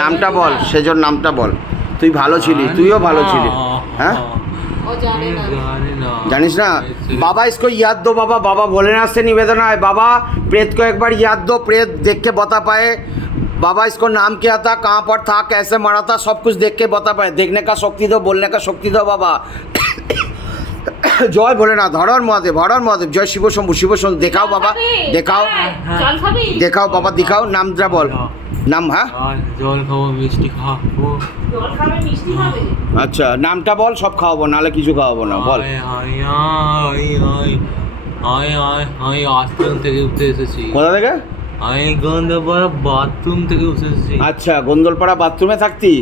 নামটা বল, সেজন্য নামটা বল। তুই ভালো ছিলি, তুইও ভালো ছিলি। হ্যাঁ जानिस ना बाबा, इसको याद दो बाबा, बाबा भोलेनाथ से निवेदन है बाबा, प्रेत को एक बार याद दो, प्रेत देख के बता पाए बाबा इसको नाम क्या था, कहाँ पर था, कैसे मरा था, सब कुछ देख के बता पाए। देखने का शक्ति दो, बोलने का शक्ति दो बाबा। जय भोलेनाथ, हर हर महादेव, हर हर महादेव, जय शिव शंभु, शिव शंभु। दिखाओ बाबा, दिखाओ दिखाओ बाबा, दिखाओ नामটা বল। নাম? হ্যাঁ জল খাবো, মিষ্টি খাবো। আচ্ছা নামটা বল, সব খাওয়াবো, নাহলে কিছু খাওয়াবো না, বল। আমি আশ্রম থেকে উঠে এসেছি। কোথা থেকে? আমি গন্ধপাড়া বাথরুম থেকে উঠে এসেছি। আচ্ছা গন্ডলপাড়া বাথরুমে থাকতি?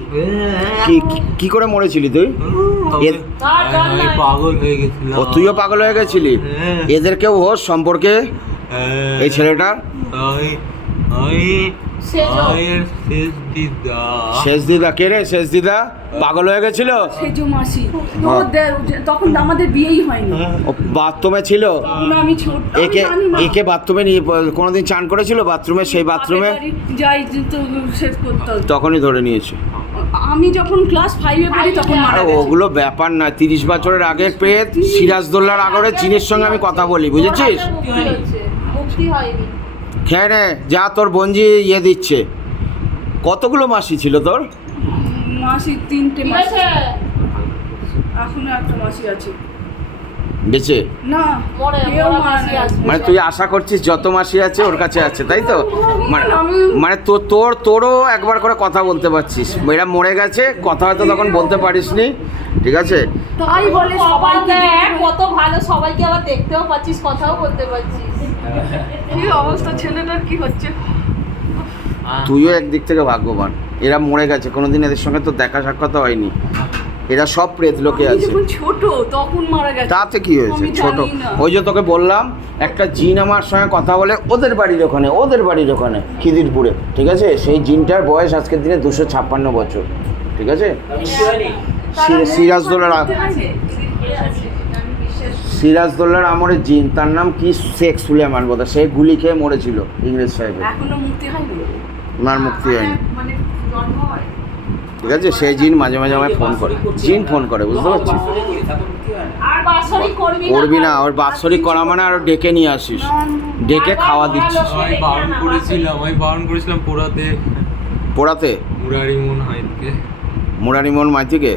কি করে মরেছিলি তুই? আমি পাগল হয়ে গেছিলাম। ও তুইও পাগল হয়ে গেছিলি? এদের কেউ হোস সম্পর্কে এই ছেলেটার? শেষ দিদা কে রে? শেষ দিদা পাগল হয়ে গেছিল? সেজো মাসি তখন আমাদের বিয়েই হয়নি। ও বাথরুমে ছিল? আমি ছোট, একে বাথরুমে নিয়ে কোনোদিন চান করেছিল বাথরুমে? সেই বাথরুমে যাই তো শেষ করতাম, তখনই ধরে নিয়েছে। আমি যখন ক্লাস 5-এ পড়ি তখন মারা গেছে। ওগুলো ব্যাপার না, 30 বছরের আগের প্রেত। সিরাজদৌল্লার আগরে চীনের সঙ্গে আমি কথা বলি, বুঝেছিস? মুক্তি হয়নি। খেয়ে নে যা, তোর বোনজি ইয়ে দিচ্ছে। কতগুলো মাসি ছিল তোর? মাসি 3টে মাসি, এখনো একটা মাসি আছে বেঁচে? না কেউ মারা নেই। মানে তুই আশা করছিস যত মাসি আছে ওর কাছে আছে, তাই তো? মানে তোরও একবার করে কথা বলতে পারছিস। এরা মরে গেছে, কথা হয়তো তখন বলতে পারিসনি, ঠিক আছে? তাই বলে সবাইকে কত ভালো, সবাইকে আবার দেখতেও পাচ্ছিস, কথাও বলতে পারছিস। কি অবস্থা ছেলেটার, কি হচ্ছে? তুইও একদিক থেকে ভাগ্যবান, এরা মরে গেছে, কোনোদিন এদের সঙ্গে তো দেখা সাক্ষাৎ হয়নি। এরা সব প্রেত লোকে আছে। ছোট তখন মারা গেছে, তাতে কি হয়েছে? ছোট ওই যে তোকে বললাম, একটা জিন আমার সঙ্গে কথা বলে ওদের বাড়ির ওখানে খিদিরপুরে, ঠিক আছে? সেই জিনটার বয়স আজকের দিনে 256 বছর, ঠিক আছে? সিরাজদৌল্লার আমরের জিন, তার নাম কি শেখ সুলেমান বোধহয়, সে গুলি খেয়ে মরেছিল ইংরেজ সাহেবের। এখনো মুক্তি হয়নি, ওনার মুক্তি হয়নি, মানে জন্ম হয়। ঠিক আছে? সেই জিন মাঝে মাঝে আমায় ফোন করে, জিন ফোন করে, বুঝতে পারছিস? করবি না, ওর বাৎসরিক করা মানে আরো ডেকে নিয়ে আসিস, ডেকে খাওয়া দিচ্ছিস। আমি বারণ করেছিলাম পোড়াতে। মুরারিমোহন মাইতিকে?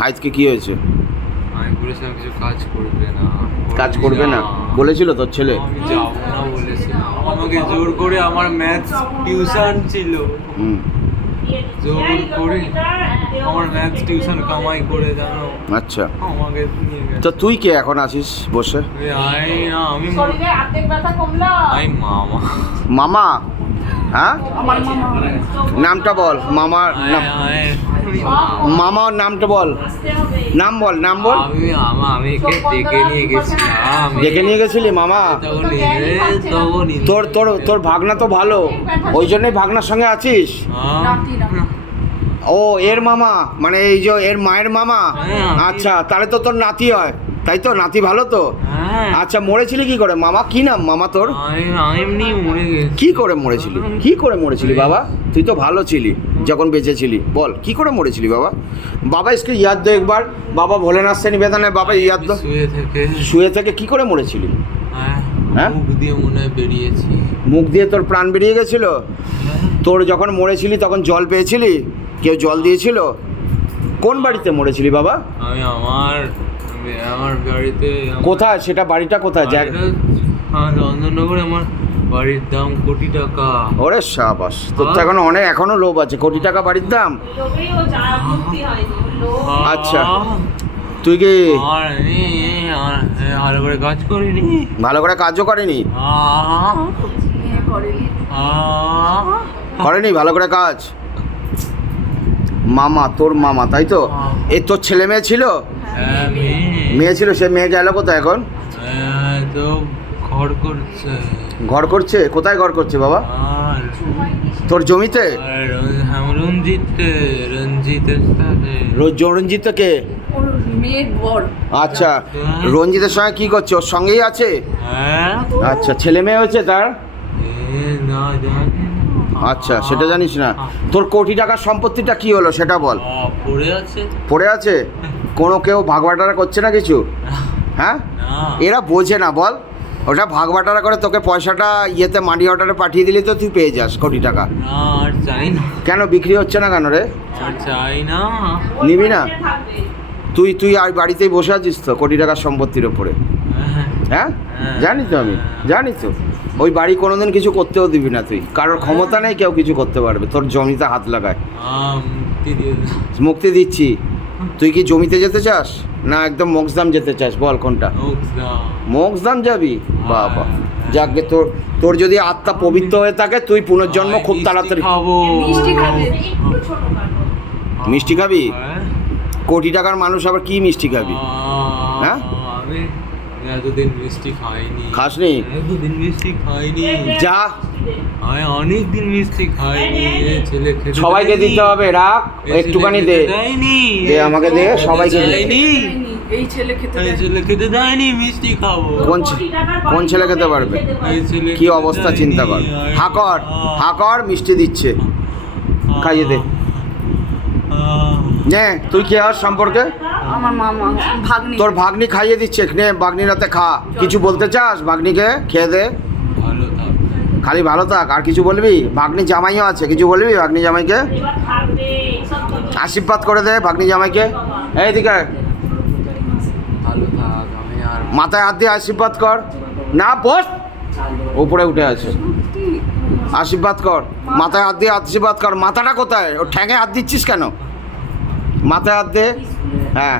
হাইতকে কি হয়েছে? আমি বলেছিলাম কিছু কাজ করবে না বলেছিল তোর ছেলে? আমি যাবো না বলেছিলাম, আমাকে জোর করে, আমার ম্যাথস টিউশন ছিল, জোর করে আমার ম্যাথস টিউশন কামাই করে, জানো? আচ্ছা আমাকে নিয়ে গেছে। তো তুই কে এখন আছিস বসে? আমি মামা। মামা? হ্যাঁ নামটা বল, মামার নাম, মামার নামটা বল, নাম বল। আমি ডেকে নিয়ে গেছিলাম। ডেকে নিয়ে গেছিলি মামা? তোর ভাগনা তো ভালো, ওই জন্যই ভাগনার সঙ্গে আছিস। ও এর মামা, মানে এই যে এর মায়ের মামা? আচ্ছা তাহলে তো তোর নাতি হয়, তাই তো? নাতি ভালো তো? আচ্ছা মরেছিলি কি করে মামা? কি নাম মামা তোর? কি করে মরেছিলি বাবা? তুই তো ভালো ছিলি যখন বেঁচে ছিলি, বল কি করে মরেছিলি বাবা? বাবা इसको याद दो एक बार, বাবা ভোলেনাথ से निवेदन है বাবা, याद दो। শুয়ে থেকে কি করে মরেছিলি? হ্যাঁ মুখ দিয়ে মনে হয় বেরিয়েছি। মুখ দিয়ে তোর প্রাণ বেরিয়ে গেছিল? তোর যখন মরেছিলি তখন জল পেয়েছিলি? কেউ জল দিয়েছিল? কোন বাড়িতে মরেছিলি বাবা? আমি আমার বাড়িতে। কোথায় সেটা? বাড়িটা কোথায়? চন্দননগরে। আমার বাড়ির দাম কোটি টাকা। ওরে সাবাস, তোর তো এখনো লোভ আছে, কোটি টাকা বাড়ির দাম। আচ্ছা তুই কি ভালো করে কাজ করিনি? ভালো করে কাজও করেনি? করেনি ভালো করে কাজ? মামা, তোর মামা তাই তো? এই তোর ছেলে মেয়ে ছিল? মেয়ে ছিল, সে মেয়ে গেল কোথায় এখন? তো ঘর করছে। কোথায় ঘর করছে বাবা? তোর জমিতে? রঞ্জিত কে? আচ্ছা রঞ্জিতের সঙ্গে কি করছে? ওর সঙ্গেই আছে? আচ্ছা ছেলে মেয়ে হয়েছে তার? আচ্ছা, সেটা জানিস না? তোর কোটি টাকার সম্পত্তিটা কি হলো সেটা বল। পড়ে আছে। পড়ে আছে? কোনো কেউ ভাগবাটারা করছে না কিছু? হ্যাঁ, না এরা বোঝে না বল। ওটা ভাগবাটারা করে তোকে পয়সাটা ইয়েতে মানি অর্ডারে পাঠিয়ে দিলি তো তুই পেয়ে যাস কোটি টাকা। না আর চাই না, কেন বিক্রি হচ্ছে না কেন রে? আর চাই না। নিবি না? তুই আর বাড়িতেই বসে আছিস তো কোটি টাকার সম্পত্তির ওপরে। হ্যাঁ, জানি তো, আমি জানি তো। ওই বাড়ি কোনোদিন কিছু করতেও দিবি না তুই, কারোর ক্ষমতা নেই কেউ কিছু করতে পারবে তোর জমিতে হাত লাগায়। মুক্তি দিয়ে দাও। মুক্তি দিচ্ছি। তুই কি জমিতে যেতে চাস না একদম মোক্ষধাম যেতে চাস বল কোনটা? মোক্ষধাম যাবি? বাবা, যাকে তোর যদি আত্মা পবিত্র হয়ে থাকে তুই পুনর্জন্ম খুব তাড়াতাড়ি। খাবো। মিষ্টি খাবে। মিষ্টি খাবি? কোটি টাকার মানুষ আবার কি মিষ্টি খাবি? হ্যাঁ? আমি এতদিন মিষ্টি খাইনি। খাসনি? এতদিন মিষ্টি খাইনি। যা, আমি অনেক দিন মিষ্টি খাইনি। এ ছেলে খেতে সবাইকে দেয়নি। দিতে হবে, রাখ এ ছেলে একটুখানি খেতে দে। দেয়নি। দে, আমাকে দে, সবাইকে দে। দেয়নি। এই ছেলে খেতে এই দেয়। ছেলে খেতে দেয়নি, মিষ্টি খাবো। কোন ছেলে খেতে পারবে? এই ছেলে কি খেতে অবস্থা দেয়নি। চিন্তা কর। হাকর হাকর মিষ্টি দিচ্ছে, খাইয়ে দে। নে, তুই কে আর সম্পর্কে? আমার মামা ভাগ্নি। তোর ভাগ্নি খাইয়ে দিচ্ছে, নে ভাগ্নির হাতে খা। কিছু বলতে চাস ভাগ্নিকে? খেয়ে দে, ভালো থাক। খালি ভালো থাক। আর কিছু বলবি? ভাগ্নি জামাইও আছে, কিছু বলবি ভাগ্নি জামাইকে? আশীর্বাদ করে দে ভাগ্নি জামাইকে। এইদিকে আয়। ভালো থাক। আমি আর মাথায় হাত দিয়ে আশীর্বাদ কর। না, বস, উপরে উঠে আছে। আশীর্বাদ কর, মাথায় হাত দিয়ে আশীর্বাদ কর। মাথাটা কোথায়? ও ঠ্যাঙে হাত দিচ্ছিস কেন? মাথায় হাত দে। হ্যাঁ,